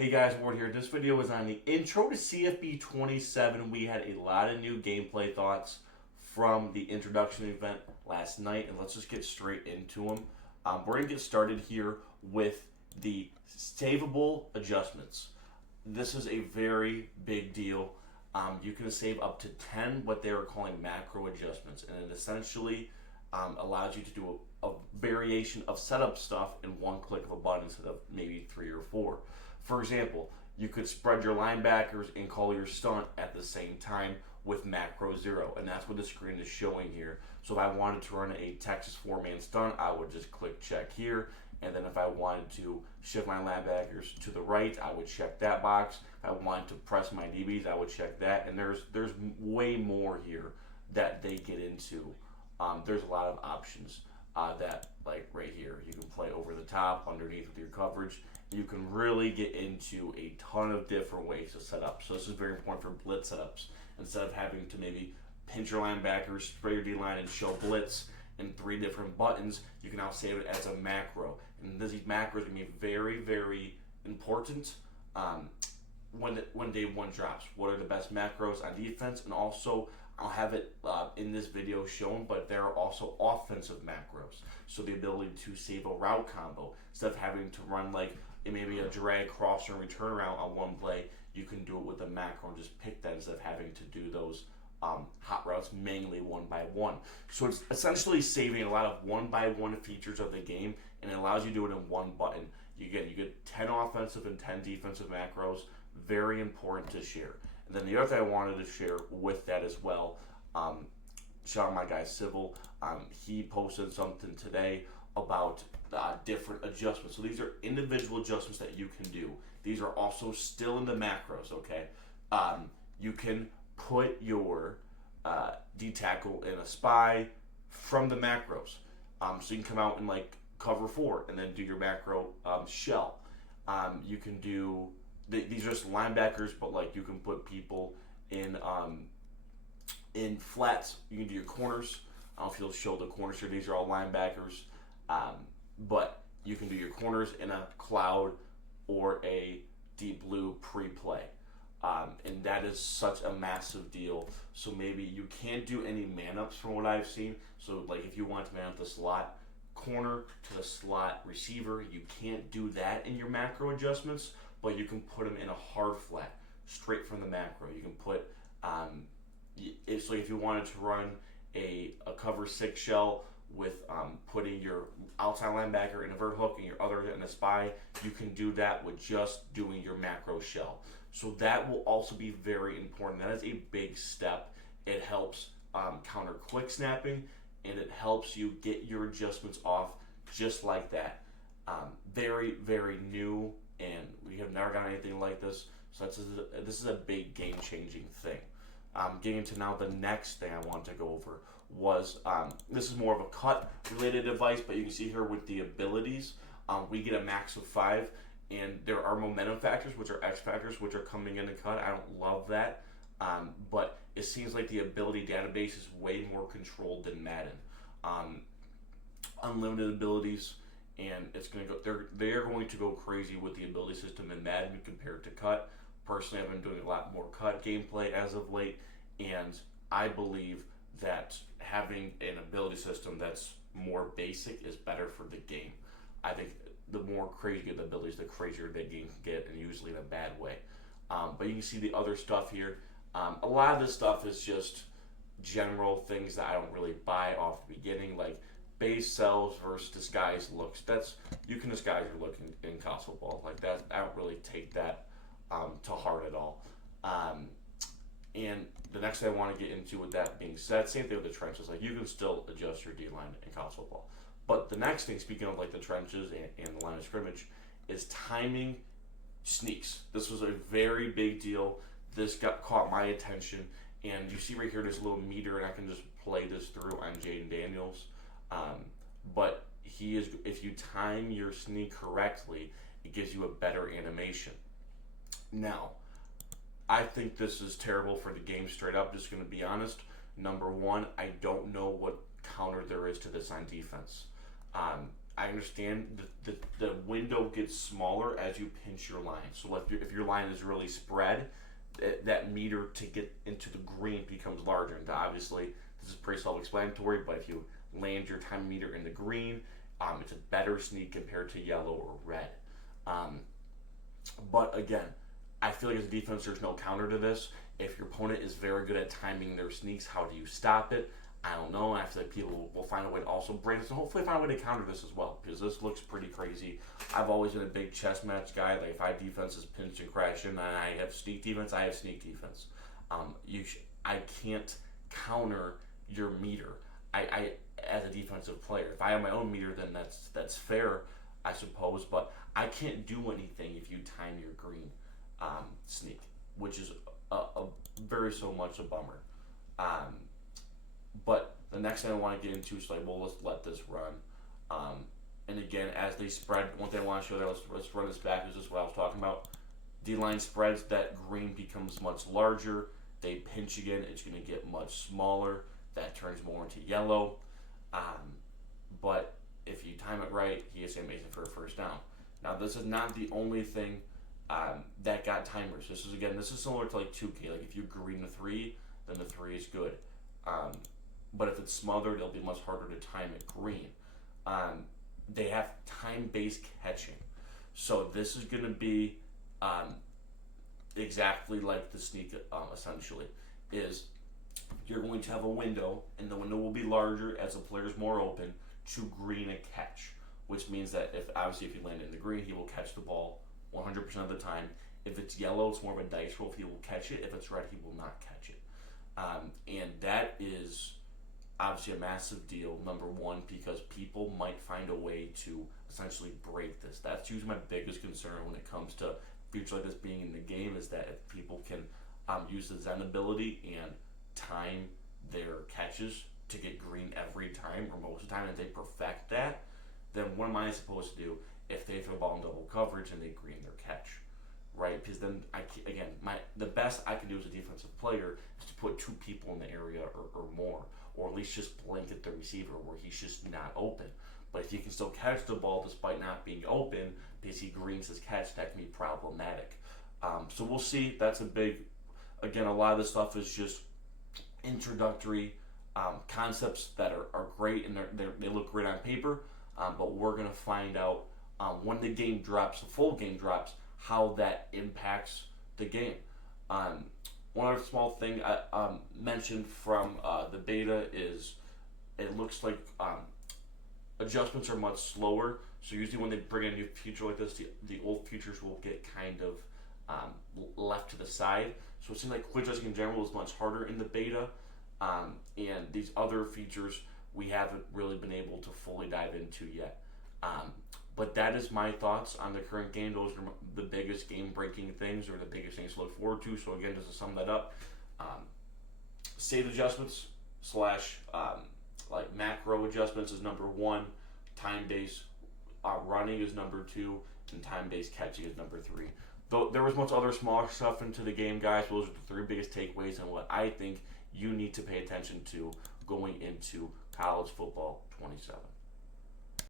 Hey guys, Ward here. This video is on the intro to CFB 27. We had a lot of new gameplay thoughts from the introduction event last night, and let's just get straight into them. We're going to get started here with the savable adjustments. This is a very big deal. You can save up to 10 what they are calling macro adjustments, and it essentially allows you to do a variation of setup stuff in one click of a button instead of maybe 3 or 4. For example, you could spread your linebackers and call your stunt at the same time with macro 0, and that's what the screen is showing here. So if I wanted to run a Texas 4-man stunt, I would just click check here, and then if I wanted to shift my linebackers to the right, I would check that box. If I wanted to press my DBs, I would check that, and there's way more here that they get into. There's a lot of options that, like right here, you can play over the top, underneath with your coverage. You can really get into a ton of different ways to set up. So this is very important for blitz setups. Instead of having to maybe pinch your linebackers, spray your D-line, and show blitz in 3 different buttons, you can now save it as a macro. And these macros can be very, very important when day 1 drops. What are the best macros on defense? And also, I'll have it in this video shown, but there are also offensive macros. So the ability to save a route combo. Instead of having to run like maybe a drag, crosser, and return route on one play, you can do it with a macro and just pick that instead of having to do those hot routes manually one by one. So it's essentially saving a lot of one by one features of the game, and it allows you to do it in one button. You get 10 offensive and 10 defensive macros. Very important to share. And then the other thing I wanted to share with that as well, shout out my guy Civil. He posted something today about different adjustments. So these are individual adjustments that you can do. These are also still in the macros, okay? You can put your D tackle in a spy from the macros. So you can come out in like cover 4 and then do your macro shell. You can do, these are just linebackers, but like you can put people in flats. You can do your corners. I don't know if you'll show the corners here. These are all linebackers. But you can do your corners in a cloud or a deep blue pre-play. And that is such a massive deal. So maybe you can't do any man-ups from what I've seen. So like if you want to man up the slot corner to the slot receiver, you can't do that in your macro adjustments, but you can put them in a hard flat straight from the macro. You can put, it's like if you wanted to run a cover 6 shell with putting your outside linebacker in a vert hook and your other in a spy, you can do that with just doing your macro shell. So that will also be very important. That is a big step. It helps counter quick snapping, and it helps you get your adjustments off just like that. Very, very new, and we have never done anything like this. So this is a big game-changing thing. Getting into now the next thing I want to go over was, this is more of a cut related device, but you can see here with the abilities, we get a max of 5, and there are momentum factors, which are X factors, which are coming in the cut. I don't love that, but it seems like the ability database is way more controlled than Madden. Unlimited abilities, and it's going to go. They're going to go crazy with the ability system in Madden compared to cut. Personally, I've been doing a lot more cut gameplay as of late, and I believe that having an ability system that's more basic is better for the game. I think the more crazy you get the abilities, the crazier the game can get, and usually in a bad way. But you can see the other stuff here. A lot of this stuff is just general things that I don't really buy off the beginning, like base cells versus disguise looks. You can disguise your look in college football like that. I don't really take that to heart at all. And the next thing I want to get into, with that being said, same thing with the trenches. Like you can still adjust your D-line in college football. But the next thing, speaking of like the trenches and the line of scrimmage, is timing sneaks. This was a very big deal. This caught my attention. And you see right here, there's a little meter, and I can just play this through on Jaden Daniels. But if you time your sneak correctly, it gives you a better animation. Now, I think this is terrible for the game straight up, just going to be honest. Number one, I don't know what counter there is to this on defense. I understand the window gets smaller as you pinch your line. So if your line is really spread, that meter to get into the green becomes larger. And obviously, this is pretty self-explanatory, but if you land your time meter in the green, it's a better sneak compared to yellow or red. But again, I feel like as a defense, there's no counter to this. If your opponent is very good at timing their sneaks, how do you stop it? I don't know. I feel like people will find a way to also bring this and hopefully find a way to counter this as well, because this looks pretty crazy. I've always been a big chess match guy. Like if I have defenses pinch and crash in and I have sneak defense, I have sneak defense. I can't counter your meter. I as a defensive player, if I have my own meter, then that's fair, I suppose. But I can't do anything if you time your green sneak, which is a very so much a bummer. But the next thing I want to get into is like, well, let's let this run. And again, as they spread, one thing I want to show there, let's run this back. Is this what I was talking about? D-line spreads, that green becomes much larger. They pinch again, it's going to get much smaller. That turns more into yellow. But if you time it right, he is amazing for a first down. Now, this is not the only thing that got timers. This is similar to like 2K. Like if you green the 3, then the 3 is good. But if it's smothered, it'll be much harder to time it green. They have time-based catching. So this is going to be exactly like the sneak, essentially. Is you're going to have a window, and the window will be larger as the player's more open to green a catch, which means that if you land in the green, he will catch the ball 100% of the time. If it's yellow, it's more of a dice roll if he will catch it. If it's red, he will not catch it. And that is obviously a massive deal, number one, because people might find a way to essentially break this. That's usually my biggest concern when it comes to features like this being in the game, is that if people can use the Zen ability and time their catches to get green every time or most of the time, and they perfect that, then what am I supposed to do if they throw a ball in double coverage and they green their catch? Right, because then the best I can do as a defensive player is to put 2 people in the area or more, or at least just blanket the receiver where he's just not open. But if he can still catch the ball despite not being open because he greens his catch, that can be problematic. So we'll see. That's a big. Again, a lot of this stuff is just introductory concepts that are great and they look great on paper. But we're gonna find out when the game drops, the full game drops, how that impacts the game. One other small thing I mentioned from the beta is it looks like adjustments are much slower. So usually when they bring in a new feature like this, the old features will get kind of left to the side. So it seems like quick adjusting in general is much harder in the beta. And these other features we haven't really been able to fully dive into yet. But that is my thoughts on the current game. Those are the biggest game-breaking things, or the biggest things to look forward to. So again, just to sum that up, save adjustments / like macro adjustments is number 1, time-based running is number 2, and time-based catching is number 3. Though there was much other smaller stuff into the game, guys. Those are the 3 biggest takeaways and what I think you need to pay attention to going into college football 27.